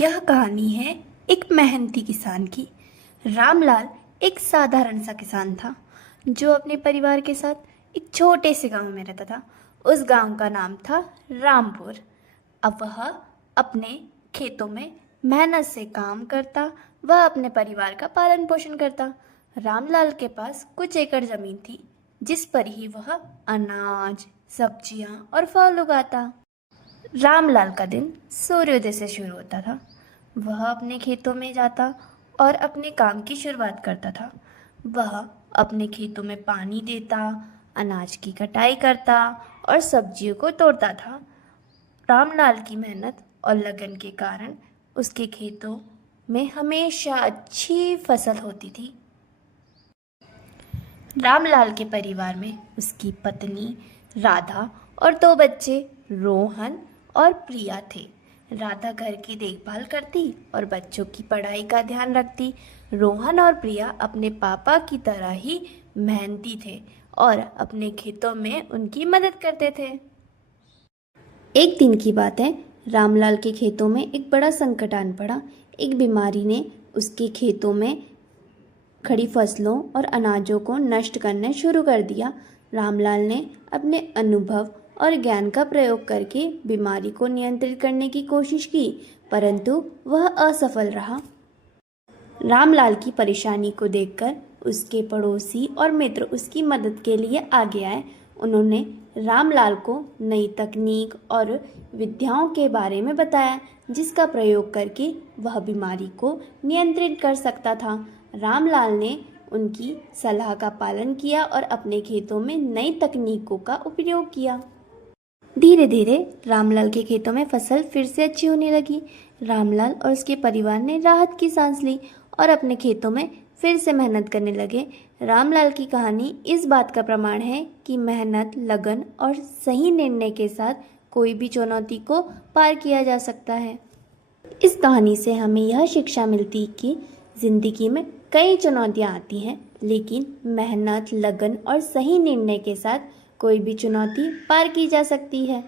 यह कहानी है एक मेहनती किसान की। रामलाल एक साधारण सा किसान था जो अपने परिवार के साथ एक छोटे से गांव में रहता था। उस गांव का नाम था रामपुर। अब वह अपने खेतों में मेहनत से काम करता, वह अपने परिवार का पालन पोषण करता। रामलाल के पास कुछ एकड़ जमीन थी जिस पर ही वह अनाज, सब्जियां और फल उगाता। रामलाल का दिन सूर्योदय से शुरू होता था। वह अपने खेतों में जाता और अपने काम की शुरुआत करता था। वह अपने खेतों में पानी देता, अनाज की कटाई करता और सब्जियों को तोड़ता था। रामलाल की मेहनत और लगन के कारण उसके खेतों में हमेशा अच्छी फसल होती थी। रामलाल के परिवार में उसकी पत्नी राधा और दो बच्चे रोहन और प्रिया थे। राधा घर की देखभाल करती और बच्चों की पढ़ाई का ध्यान रखती। रोहन और प्रिया अपने पापा की तरह ही मेहनती थे और अपने खेतों में उनकी मदद करते थे। एक दिन की बात है, रामलाल के खेतों में एक बड़ा संकट आन पड़ा। एक बीमारी ने उसके खेतों में खड़ी फसलों और अनाजों को नष्ट करना शुरू कर दिया। रामलाल ने अपने अनुभव और ज्ञान का प्रयोग करके बीमारी को नियंत्रित करने की कोशिश की, परंतु वह असफल रहा। रामलाल की परेशानी को देखकर उसके पड़ोसी और मित्र उसकी मदद के लिए आगे आए। उन्होंने रामलाल को नई तकनीक और विधियों के बारे में बताया जिसका प्रयोग करके वह बीमारी को नियंत्रित कर सकता था। रामलाल ने उनकी सलाह का पालन किया और अपने खेतों में नई तकनीकों का उपयोग किया। धीरे धीरे रामलाल के खेतों में फसल फिर से अच्छी होने लगी। रामलाल और उसके परिवार ने राहत की सांस ली और अपने खेतों में फिर से मेहनत करने लगे। रामलाल की कहानी इस बात का प्रमाण है कि मेहनत, लगन और सही निर्णय के साथ कोई भी चुनौती को पार किया जा सकता है। इस कहानी से हमें यह शिक्षा मिलती कि जिंदगी में कई चुनौतियां आती हैं, लेकिन मेहनत, लगन और सही निर्णय के साथ कोई भी चुनौती पार की जा सकती है।